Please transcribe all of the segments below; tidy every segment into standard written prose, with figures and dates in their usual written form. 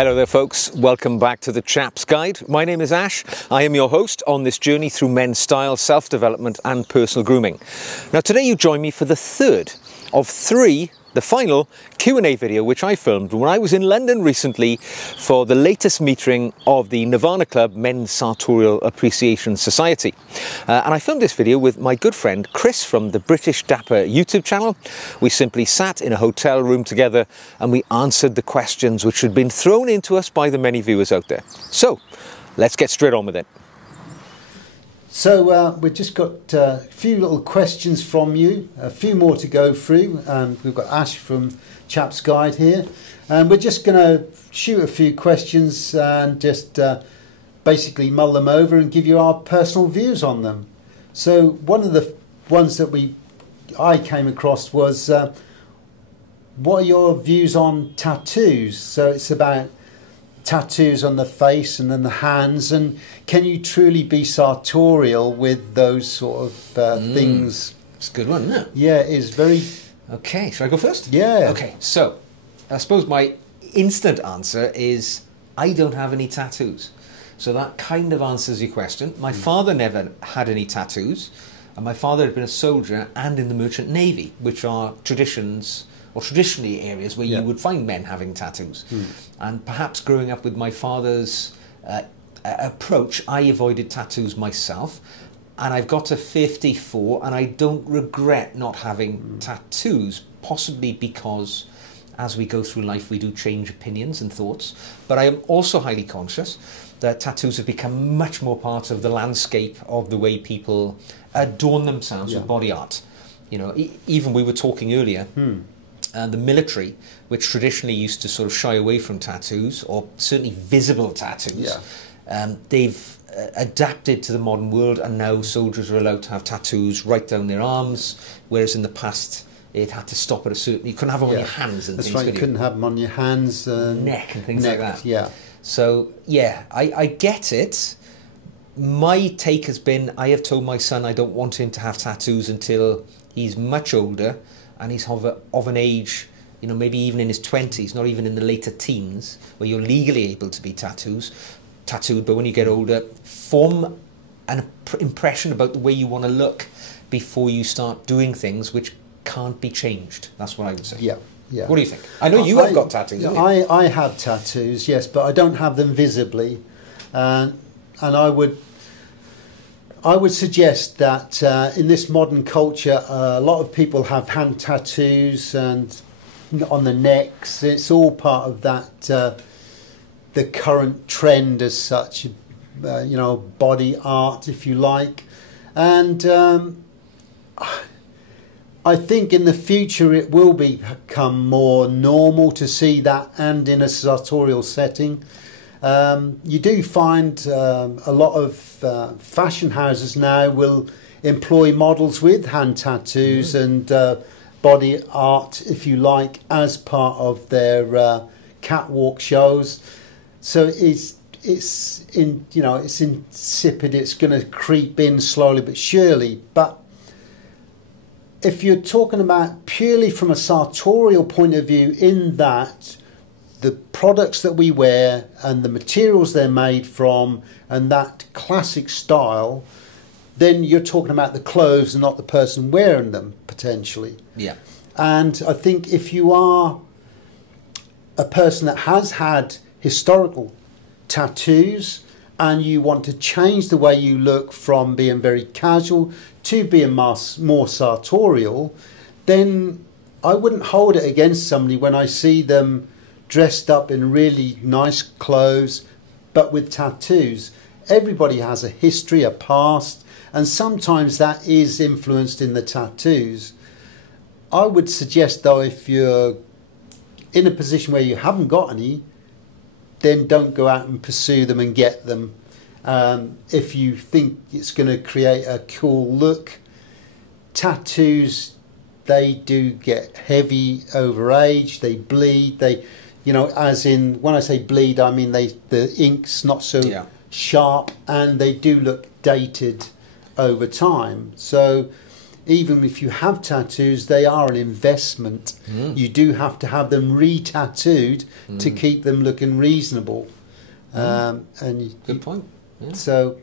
Hello there folks, welcome back to the Chap's Guide. My name is Ash, I am your host on this journey through men's style, self-development and personal grooming. Now today you join me for the third of three, the final Q&A video which I filmed when I was in London recently for the latest meeting of the Nirvana Club Men's Sartorial Appreciation Society. And I filmed this video with my good friend Chris from the British Dapper YouTube channel. We simply sat in a hotel room together and we answered the questions which had been thrown into us by the many viewers out there. So let's get straight on with it. So we've just got a few little questions from you, a few more to go through. We've got Ash from Chap's Guide here, and we're just going to shoot a few questions and just basically mull them over and give you our personal views on them. So one of the ones that I came across was, what are your views on tattoos? So it's about tattoos on the face and then the hands, and can you truly be sartorial with those sort of things? It's a good one, isn't it? Yeah, it is very... Okay, should I go first? Yeah. Okay, so I suppose my instant answer is I don't have any tattoos. So that kind of answers your question. My father never had any tattoos, and my father had been a soldier and in the Merchant Navy, which are traditionally areas where you would find men having tattoos. And perhaps growing up with my father's approach, I avoided tattoos myself. And I've got to 54 and I don't regret not having tattoos, possibly because as we go through life we do change opinions and thoughts. But I am also highly conscious that tattoos have become much more part of the landscape of the way people adorn themselves with body art. You know, even we were talking earlier, the military, which traditionally used to sort of shy away from tattoos, or certainly visible tattoos, they've adapted to the modern world, and now soldiers are allowed to have tattoos right down their arms, whereas in the past it had to stop at a certain... You couldn't have them on your hands and That's things. That's right, you couldn't have them on your hands. Neck and things like that. Yeah. So, yeah, I get it. My take has been, I have told my son I don't want him to have tattoos until he's much older, and he's of an age, you know, maybe even in his 20s, not even in the later teens, where you're legally able to be tattooed, but when you get older, form an impression about the way you want to look before you start doing things which can't be changed. That's what I would say. Yeah, yeah. What do you think? I know you have got tattoos, haven't you? I have tattoos, yes, but I don't have them visibly. And I would suggest that in this modern culture, a lot of people have hand tattoos and on the necks. It's all part of that, the current trend as such, you know, body art, if you like. And I think in the future it will become more normal to see that, and in a sartorial setting. You do find a lot of fashion houses now will employ models with hand tattoos and body art, if you like, as part of their catwalk shows. So it's insipid. It's going to creep in slowly but surely. But if you're talking about purely from a sartorial point of view, in that the products that we wear and the materials they're made from and that classic style, then you're talking about the clothes and not the person wearing them, potentially. Yeah. And I think if you are a person that has had historical tattoos and you want to change the way you look from being very casual to being more sartorial, then I wouldn't hold it against somebody when I see them dressed up in really nice clothes but with tattoos. Everybody has a history, a past, and sometimes that is influenced in the tattoos. I would suggest though, if you're in a position where you haven't got any, then don't go out and pursue them and get them. If you think it's going to create a cool look, tattoos, they do get heavy over age, they bleed, they, you know, as in, when I say bleed, I mean the ink's not so sharp, and they do look dated over time. So even if you have tattoos, they are an investment. You do have to have them re-tattooed to keep them looking reasonable. And Good point. Yeah. So,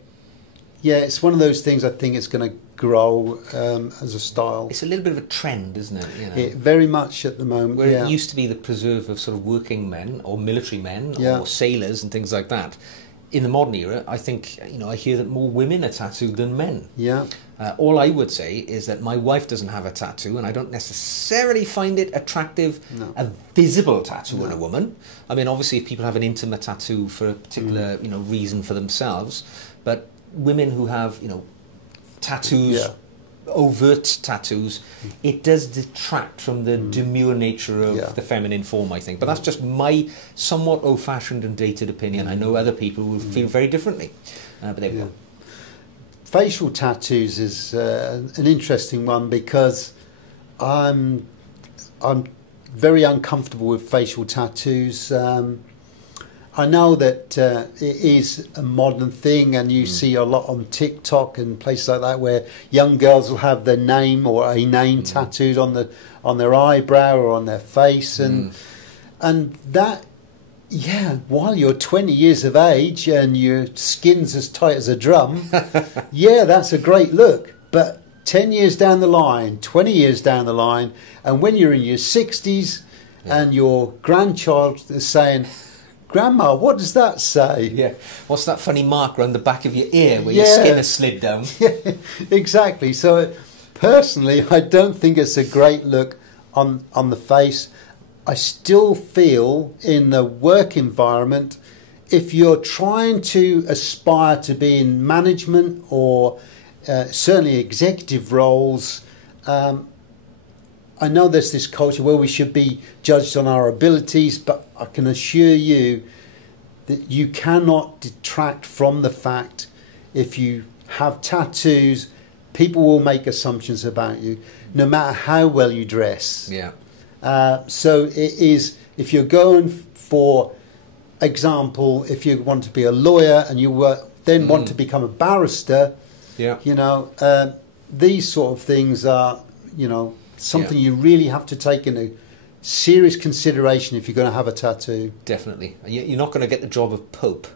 yeah, it's one of those things. I think it's going to grow as a style. It's a little bit of a trend, isn't it? You know? It, very much at the moment. Where yeah. it used to be the preserve of sort of working men or military men Yeah. or sailors and things like that. In the modern era, I think, you know, I hear that more women are tattooed than men. Yeah. All I would say is that my wife doesn't have a tattoo, and I don't necessarily find it attractive, a visible tattoo on a woman. I mean, obviously, if people have an intimate tattoo for a particular, you know, reason for themselves, but women who have, you know, tattoos, overt tattoos, it does detract from the demure nature of the feminine form, I think. But that's just my somewhat old-fashioned and dated opinion. I know other people will feel very differently, but there we go. Facial tattoos is an interesting one because I'm very uncomfortable with facial tattoos. I know that it is a modern thing, and you see a lot on TikTok and places like that where young girls will have their name or a name tattooed on their eyebrow or on their face, and that. Yeah, while you're 20 years of age and your skin's as tight as a drum, yeah, that's a great look. But 10 years down the line, 20 years down the line, and when you're in your 60s and your grandchild is saying, Grandma, what does that say? Yeah, what's that funny mark around the back of your ear where your skin has slid down? Yeah, exactly. So personally, I don't think it's a great look on the face. I still feel in the work environment, if you're trying to aspire to be in management or certainly executive roles, I know there's this culture where we should be judged on our abilities, but I can assure you that you cannot detract from the fact if you have tattoos, people will make assumptions about you, no matter how well you dress. Yeah. So it is, if you're going for example, if you want to be a lawyer and you then want to become a barrister, you know, these sort of things are, you know, something you really have to take into serious consideration if you're going to have a tattoo. Definitely. You're not going to get the job of Pope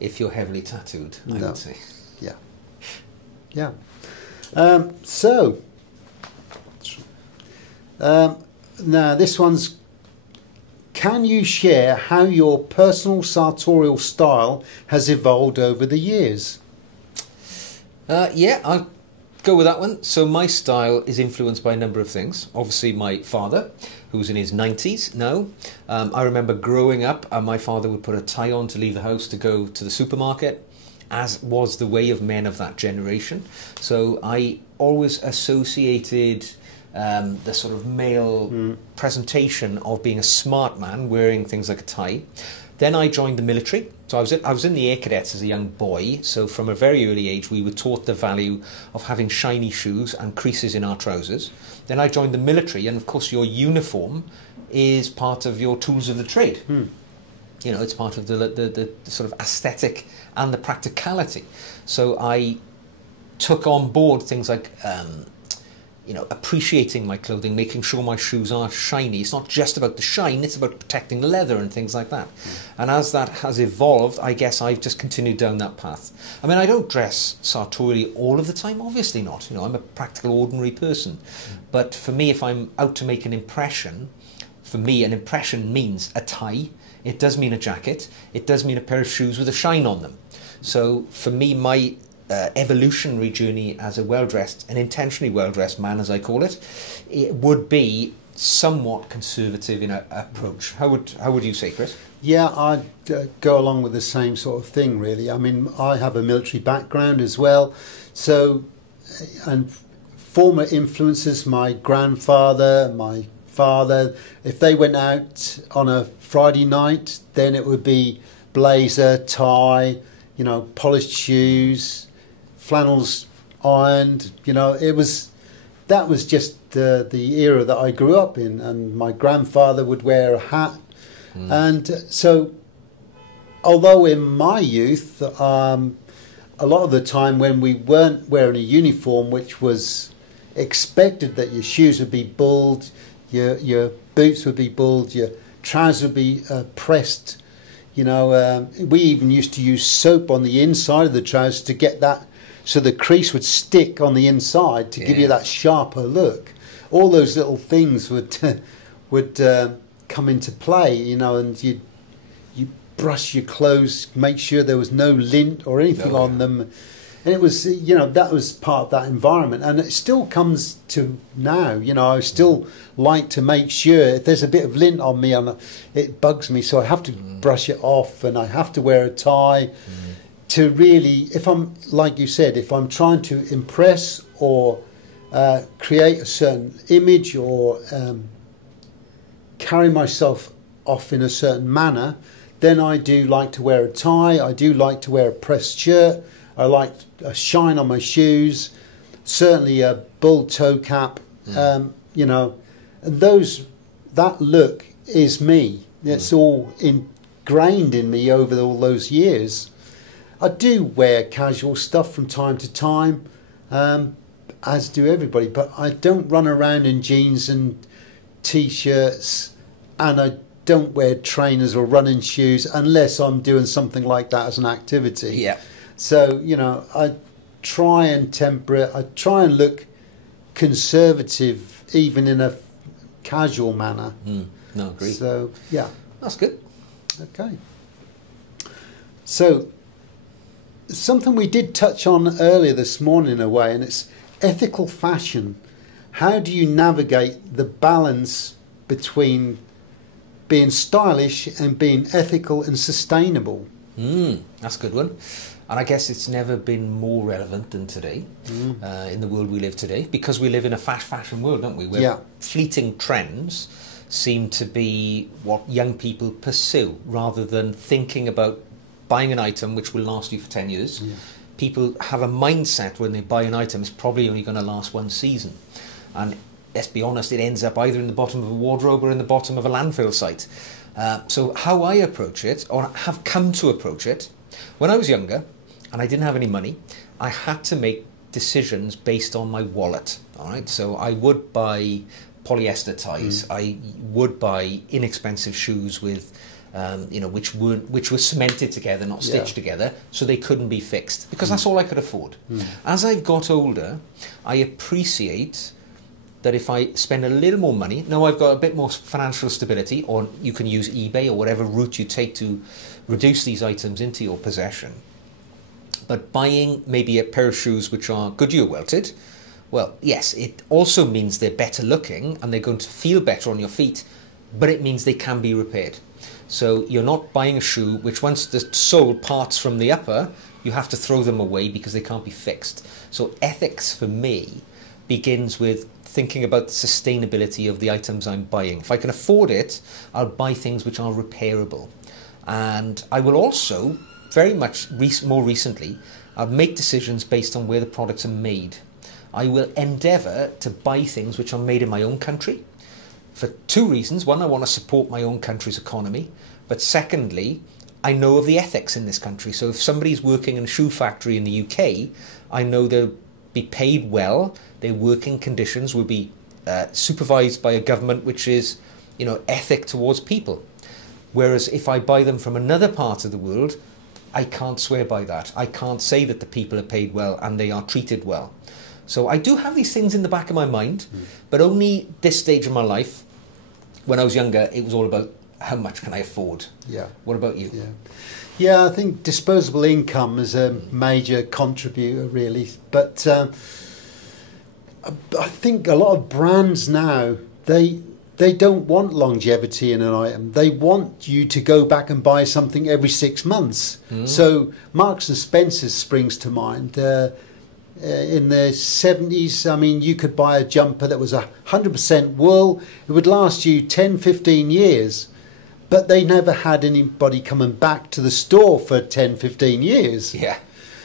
if you're heavily tattooed, I would say. Yeah. Yeah. So, now this one's, can you share how your personal sartorial style has evolved over the years? Yeah, I'll go with that one. So my style is influenced by a number of things. Obviously my father, who's in his 90s now. I remember growing up, my father would put a tie on to leave the house to go to the supermarket, as was the way of men of that generation. So I always associated the sort of male presentation of being a smart man wearing things like a tie. Then I joined the military. So I was in the Air Cadets as a young boy. So from a very early age, we were taught the value of having shiny shoes and creases in our trousers. Then I joined the military, and of course your uniform is part of your tools of the trade. You know, it's part of the sort of aesthetic and the practicality. So I took on board things like you know, appreciating my clothing, making sure my shoes are shiny. It's not just about the shine, it's about protecting leather and things like that. And as that has evolved, I guess I've just continued down that path. I mean, I don't dress sartorially all of the time, obviously not. You know, I'm a practical, ordinary person. But for me, if I'm out to make an impression, for me, an impression means a tie. It does mean a jacket. It does mean a pair of shoes with a shine on them. So for me, my evolutionary journey as a well-dressed, an intentionally well-dressed man, as I call it, it would be somewhat conservative in approach. How would you say, Chris? Yeah, I'd go along with the same sort of thing, really. I mean, I have a military background as well, so, and former influences, my grandfather, my father, if they went out on a Friday night, then it would be blazer, tie, you know, polished shoes, flannels ironed, you know, that was just the era that I grew up in, and my grandfather would wear a hat. And so although in my youth, a lot of the time when we weren't wearing a uniform, which was, expected that your shoes would be bulled, your boots would be bulled, your trousers would be pressed. You know, we even used to use soap on the inside of the trousers to get that, so the crease would stick on the inside to give you that sharper look. All those little things would come into play, you know, and you brush your clothes, make sure there was no lint or anything on them. And it was, you know, that was part of that environment. And it still comes to now, you know, I still like to make sure if there's a bit of lint on me, it bugs me. So I have to brush it off, and I have to wear a tie to really, if I'm, like you said, if I'm trying to impress or create a certain image or carry myself off in a certain manner, then I do like to wear a tie. I do like to wear a pressed shirt. I like a shine on my shoes, certainly a bull toe cap. You know, and that look is me. It's all ingrained in me over all those years. I do wear casual stuff from time to time, as do everybody, but I don't run around in jeans and t-shirts, and I don't wear trainers or running shoes unless I'm doing something like that as an activity. Yeah. So, you know, I try and temper it. I try and look conservative even in a casual manner. No, agree. So, yeah. That's good. Okay. So, something we did touch on earlier this morning in a way, and it's ethical fashion. How do you navigate the balance between being stylish and being ethical and sustainable? That's a good one. And I guess it's never been more relevant than today, in the world we live today, because we live in a fast fashion world, don't we? Where fleeting trends seem to be what young people pursue, rather than thinking about buying an item which will last you for 10 years. People have a mindset when they buy an item, it's probably only going to last one season. And let's be honest, it ends up either in the bottom of a wardrobe or in the bottom of a landfill site. So how I approach it, or have come to approach it, when I was younger and I didn't have any money, I had to make decisions based on my wallet. All right, so I would buy polyester ties. I would buy inexpensive shoes with, you know, which were cemented together, not stitched together, so they couldn't be fixed, because that's all I could afford. As I've got older, I appreciate that if I spend a little more money, now I've got a bit more financial stability, or you can use eBay or whatever route you take to reduce these items into your possession. But buying maybe a pair of shoes which are Goodyear welted, well, yes, it also means they're better looking and they're going to feel better on your feet, but it means they can be repaired. So you're not buying a shoe which, once the sole parts from the upper, you have to throw them away because they can't be fixed. So ethics for me begins with thinking about the sustainability of the items I'm buying. If I can afford it, I'll buy things which are repairable. And I will also, very much more recently, I'll make decisions based on where the products are made. I will endeavour to buy things which are made in my own country, for two reasons. One, I want to support my own country's economy. But secondly, I know of the ethics in this country. So if somebody's working in a shoe factory in the UK, I know they'll be paid well. Their working conditions will be supervised by a government which is, you know, ethic towards people. Whereas if I buy them from another part of the world, I can't swear by that. I can't say that the people are paid well and they are treated well. So I do have these things in the back of my mind, but only this stage of my life. When I was younger, it was all about how much can I afford. Yeah. What about you? Yeah, I think disposable income is a major contributor, really. But I think a lot of brands now, they don't want longevity in an item. They want you to go back and buy something every 6 months. So Marks and Spencer springs to mind. In the 70s, I mean, you could buy a jumper that was 100% wool. It would last you 10, 15 years. But they never had anybody coming back to the store for 10, 15 years. Yeah.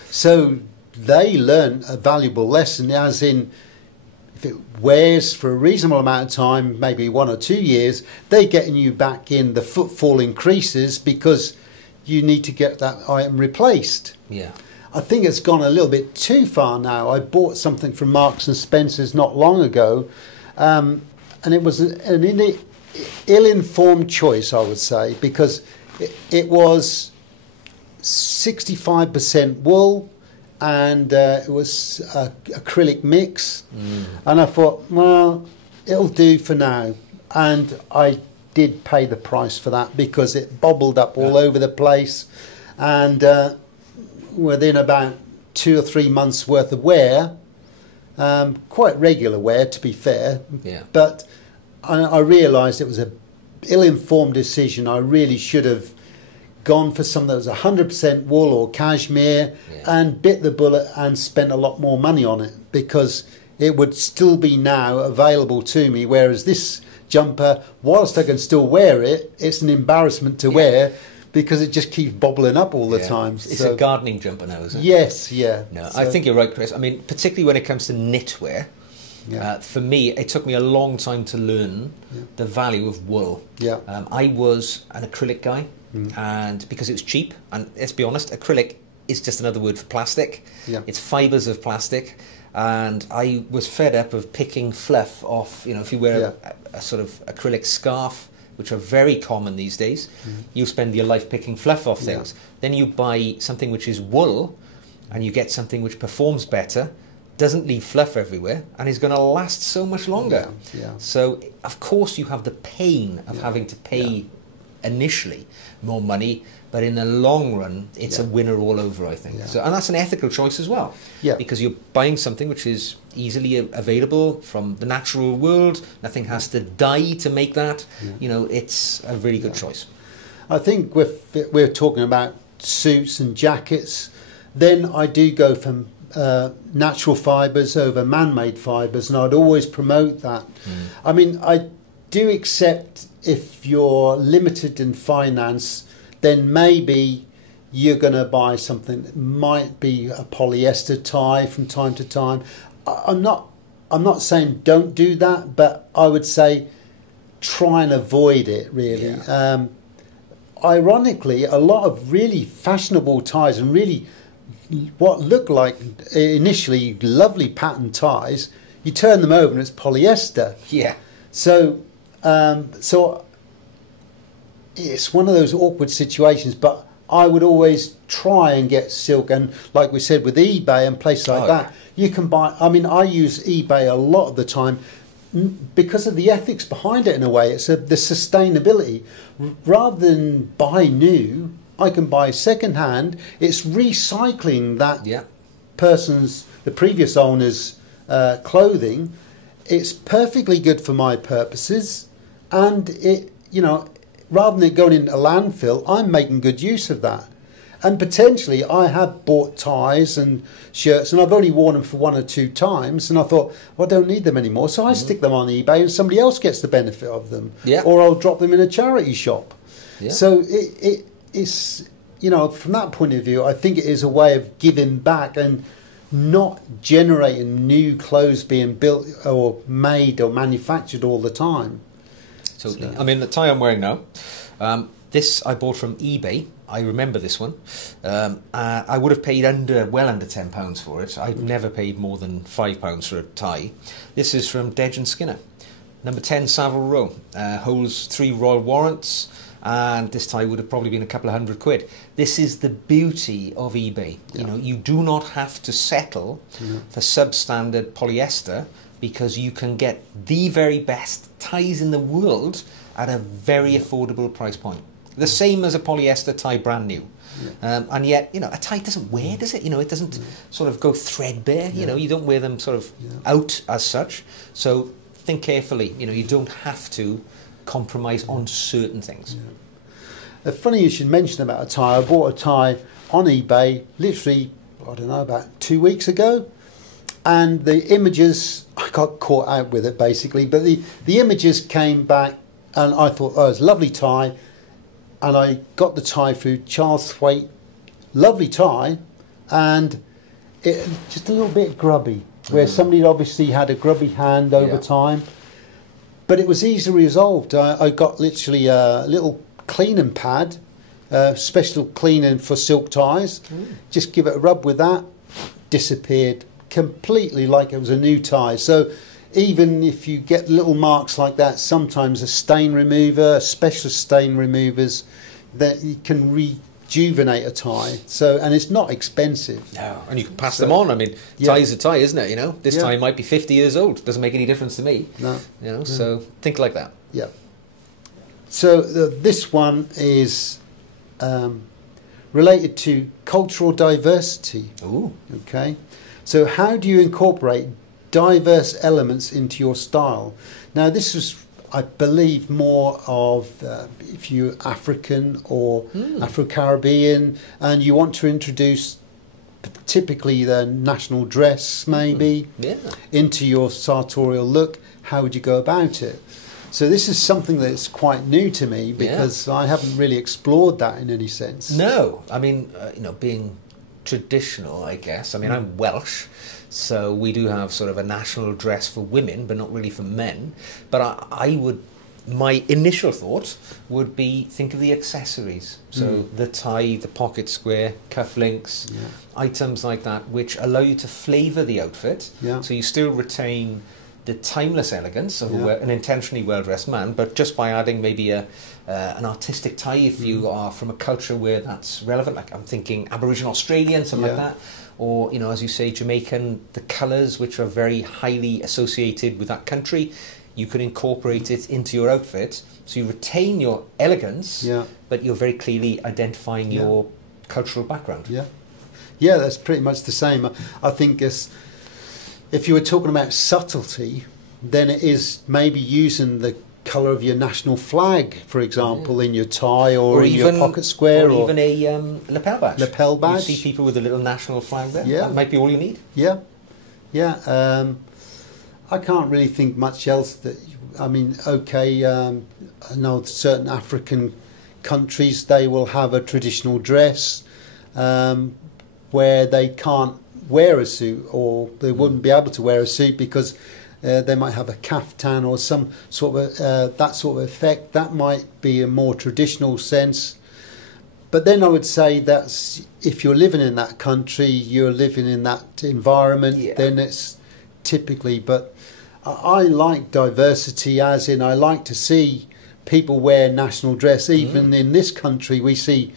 So they learned a valuable lesson, as in, if it wears for a reasonable amount of time, maybe 1 or 2 years, they're getting you back in, the footfall increases because you need to get that item replaced. Yeah. I think it's gone a little bit too far now. I bought something from Marks and Spencer's not long ago, and it was an ill-informed choice, I would say, because it was 65% wool, and it was acrylic mix, and I thought, well, it'll do for now, and I did pay the price for that because it bobbled up all over the place, and within about 2 or 3 months worth of wear, quite regular wear to be fair, but I realised it was a ill-informed decision. I really should have gone for something that was 100% wool or cashmere and bit the bullet and spent a lot more money on it, because it would still be now available to me, whereas this jumper, whilst I can still wear it, it's an embarrassment to wear because it just keeps bobbling up all the time. It's a gardening jumper now, isn't it? Yes, yeah. No, I think you're right, Chris. I mean, particularly when it comes to knitwear, for me, it took me a long time to learn the value of wool. I was an acrylic guy, and because it was cheap, and let's be honest, acrylic is just another word for plastic. It's fibres of plastic, and I was fed up of picking fluff off. You know, if you wear a sort of acrylic scarf, which are very common these days, you spend your life picking fluff off things. Then you buy something which is wool, and you get something which performs better, doesn't leave fluff everywhere, and is going to last so much longer. So, of course, you have the pain of having to pay initially more money, but in the long run, it's a winner all over, I think. So, and that's an ethical choice as well, because you're buying something which is easily available from the natural world. Nothing has to die to make that. You know, it's a really good choice. I think we're talking about suits and jackets. Then I do go from natural fibres over man-made fibres, and I'd always promote that. I mean, I do accept if you're limited in finance, then maybe you're going to buy something that might be a polyester tie from time to time. I'm not saying don't do that, but I would say try and avoid it, really. Ironically, a lot of really fashionable ties and really what look like initially lovely pattern ties, you turn them over and it's polyester. So it's one of those awkward situations, but I would always try and get silk, and like we said with eBay and places like that, you can buy. I mean, I use eBay a lot of the time because of the ethics behind it. In a way, it's the sustainability. Rather than buy new, I can buy second hand. It's recycling that the previous owner's clothing. It's perfectly good for my purposes, and it, you know, rather than it going into a landfill, I'm making good use of that. And potentially I have bought ties and shirts, and I've only worn them for 1 or 2 times, and I thought, well, I don't need them anymore, so I stick them on eBay and somebody else gets the benefit of them. Or I'll drop them in a charity shop. So it's, you know, from that point of view, I think it is a way of giving back and not generating new clothes being built or made or manufactured all the time. Totally. I mean, the tie I'm wearing now, this I bought from eBay. I remember this one. I would have paid well under £10 for it. I've never paid more than £5 for a tie. This is from Dedge & Skinner. Number 10 Savile Row. Holds 3 Royal Warrants, and this tie would have probably been a couple of £100. This is the beauty of eBay. You know, you do not have to settle for substandard polyester, because you can get the very best ties in the world at a very affordable price point. The same as a polyester tie brand new. And yet, you know, a tie doesn't wear, does it? You know, it doesn't sort of go threadbare. You know, you don't wear them sort of out as such. So think carefully. You know, you don't have to compromise on certain things. Funny you should mention about a tie. I bought a tie on eBay literally, I don't know, about 2 weeks ago. And the images, I got caught out with it basically, but the images came back and I thought, oh, it's a lovely tie. And I got the tie through Charles Thwaite, lovely tie, and it just a little bit grubby, where somebody obviously had a grubby hand over time. But it was easily resolved. I got literally a little cleaning pad, special cleaning for silk ties. Just give it a rub with that, disappeared completely like it was a new tie. So even if you get little marks like that, sometimes a stain remover, special stain removers, that you can rejuvenate a tie. So, and it's not expensive. No, and you can pass them on. I mean, tie's a tie, isn't it? You know, this tie might be 50 years old. Doesn't make any difference to me. No. You know, so think like that. Yeah. So this one is related to cultural diversity. Ooh. Okay. So how do you incorporate diverse elements into your style? Now this is, I believe, more of if you're African or Afro-Caribbean and you want to introduce typically the national dress maybe into your sartorial look, how would you go about it? So this is something that's quite new to me because I haven't really explored that in any sense. No, I mean, you know, being traditional, I guess. I mean, I'm Welsh, so we do have sort of a national dress for women, but not really for men. But I would, my initial thought would be think of the accessories. So the tie, the pocket square, cufflinks, items like that, which allow you to flavour the outfit. So you still retain the timeless elegance of an intentionally well-dressed man, but just by adding maybe an artistic tie if you are from a culture where that's relevant, like I'm thinking Aboriginal Australian, something like that, or, you know, as you say, Jamaican, the colours which are very highly associated with that country, you could incorporate it into your outfit, so you retain your elegance, but you're very clearly identifying your cultural background. Yeah, that's pretty much the same. I think if you were talking about subtlety, then it is maybe using the colour of your national flag, for example, in your tie or in your pocket square. Or even a lapel badge. Lapel badge. You see people with a little national flag there. Yeah. That might be all you need. I can't really think much else that, I mean, okay, I know certain African countries, they will have a traditional dress where they can't wear a suit, or they wouldn't be able to wear a suit because they might have a kaftan or some sort of that sort of effect. That might be a more traditional sense. But then I would say that if you're living in that country, you're living in that environment, then it's typically. But I like diversity, as in I like to see people wear national dress. Even in this country, we see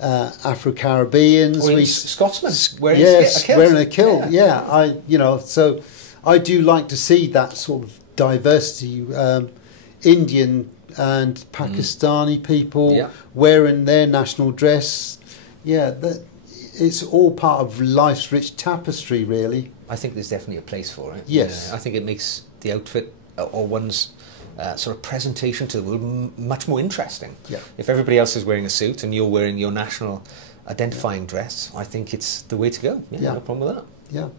Afro-Caribbeans, Scotsmen wearing a kilt. So I do like to see that sort of diversity. Indian and Pakistani people wearing their national dress. It's all part of life's rich tapestry, really. I think there's definitely a place for it. Yes. I think it makes the outfit or one's sort of presentation to the world much more interesting. If everybody else is wearing a suit and you're wearing your national identifying dress, I think it's the way to go. No problem with that.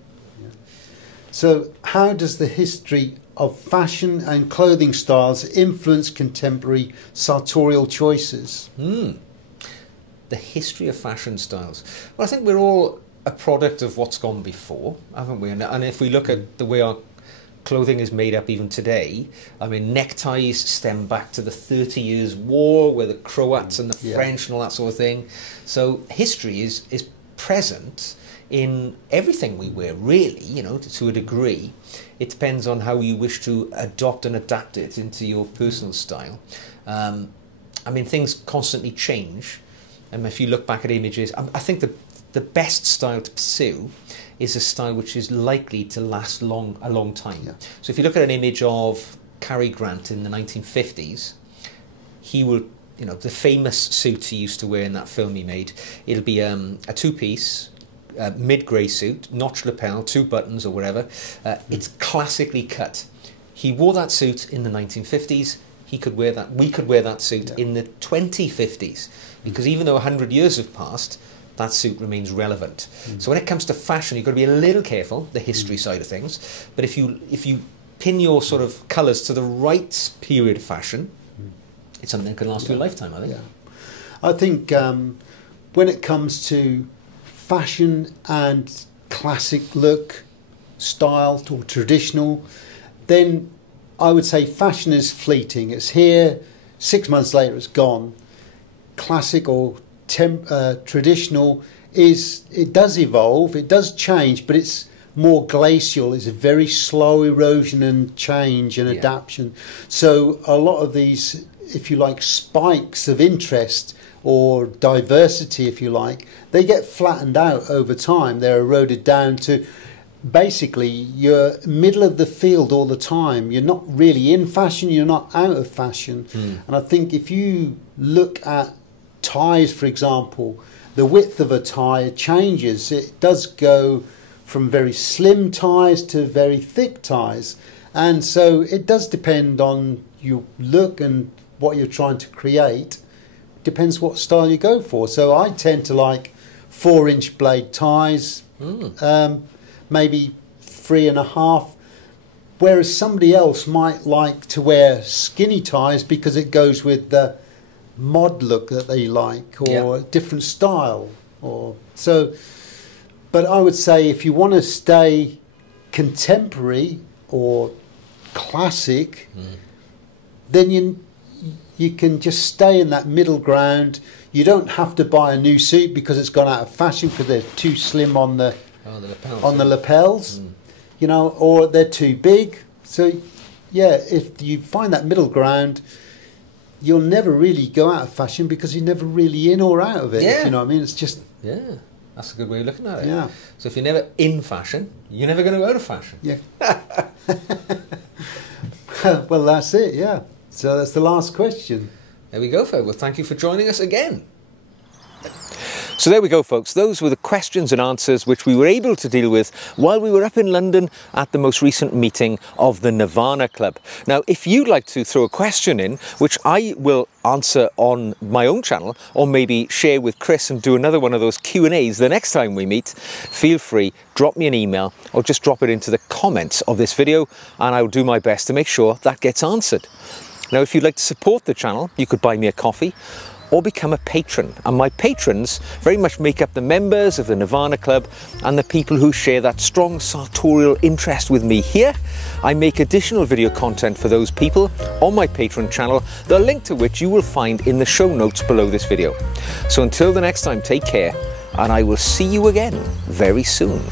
So how does the history of fashion and clothing styles influence contemporary sartorial choices? The history of fashion styles. Well, I think we're all a product of what's gone before, haven't we? And if we look at the way our clothing is made up even today, I mean, neckties stem back to the 30 Years' War, where the Croats and the French and all that sort of thing. So history is present in everything we wear, really, you know, to a degree. It depends on how you wish to adopt and adapt it into your personal style. I mean, things constantly change. And if you look back at images, I think the best style to pursue is a style which is likely to last a long time. So if you look at an image of Cary Grant in the 1950s, he will, you know, the famous suit he used to wear in that film he made, it'll be a two-piece, mid-grey suit, notched lapel, 2 buttons or whatever. It's classically cut. He wore that suit in the 1950s. We could wear that suit in the 2050s, because even though 100 years have passed, that suit remains relevant. So when it comes to fashion, you've got to be a little careful, the history side of things. But if you pin your sort of colours to the right period of fashion, it's something that can last you a lifetime, I think. I think when it comes to fashion and classic look, style or traditional, then I would say fashion is fleeting. It's here, 6 months later it's gone. Classic or traditional is, it does evolve, it does change, but it's more glacial. It's a very slow erosion and change and adaptation. So a lot of these, if you like, spikes of interest or diversity, if you like, they get flattened out over time. They're eroded down to basically you're middle of the field all the time. You're not really in fashion, you're not out of fashion. And I think if you look at ties, for example, the width of a tie changes. It does go from very slim ties to very thick ties, and so it does depend on your look and what you're trying to create. Depends what style you go for. So I tend to like 4-inch blade ties, maybe 3.5, whereas somebody else might like to wear skinny ties because it goes with the mod look that they like, or a different style, or so. But I would say if you want to stay contemporary or classic, then you can just stay in that middle ground. You don't have to buy a new suit because it's gone out of fashion because they're too slim on the lapels, you know, or they're too big. So yeah, if you find that middle ground, you'll never really go out of fashion because you're never really in or out of it. If you know what I mean? It's just that's a good way of looking at it. Yeah. So if you're never in fashion, you're never going to go out of fashion. Yeah. Well, that's it. Yeah. So that's the last question. There we go, folks. Well, thank you for joining us again. So there we go, folks. Those were the questions and answers which we were able to deal with while we were up in London at the most recent meeting of the Nirvana Club. Now, if you'd like to throw a question in, which I will answer on my own channel, or maybe share with Chris and do another one of those Q&As the next time we meet, feel free, drop me an email or just drop it into the comments of this video and I will do my best to make sure that gets answered. Now, if you'd like to support the channel, you could buy me a coffee or become a patron. And my patrons very much make up the members of the Nirvana Club and the people who share that strong sartorial interest with me here. I make additional video content for those people on my Patreon channel, the link to which you will find in the show notes below this video. So until the next time, take care, and I will see you again very soon.